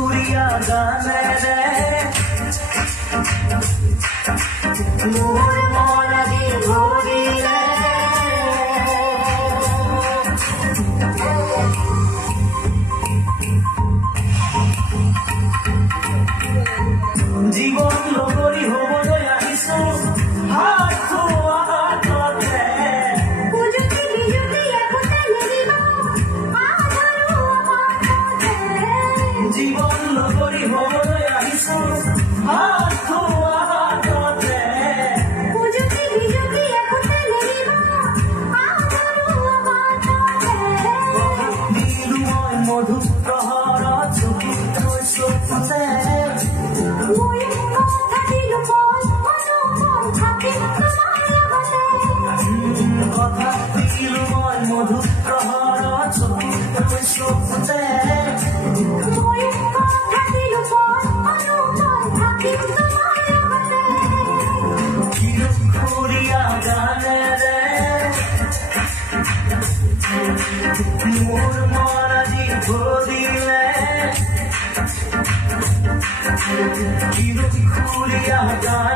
খুৰিয়া গানে ৰে মোৰ মনাদি ভৰিলে জীবন লগৰি হবলৈ আহিছো হাত থোৱা হাততে পুজুতি বিজুতি একোটা নেৰিব আধাৰো আমাতে জীবন লগৰি হবলৈ আহিছো হাত থোৱা হাততে পুজুতি বিজুতি একোটা নেৰিব আধাৰো আমাতে দিলো মই মধু প্ৰহৰত চকু থৈছো ফতে কথা দিলো মই মধু প্ৰহৰত চকু থৈছো ফতে খুৰিয়া গানে ৰে মোৰ মনাদি ভৰিলে খুৰিয়া গানে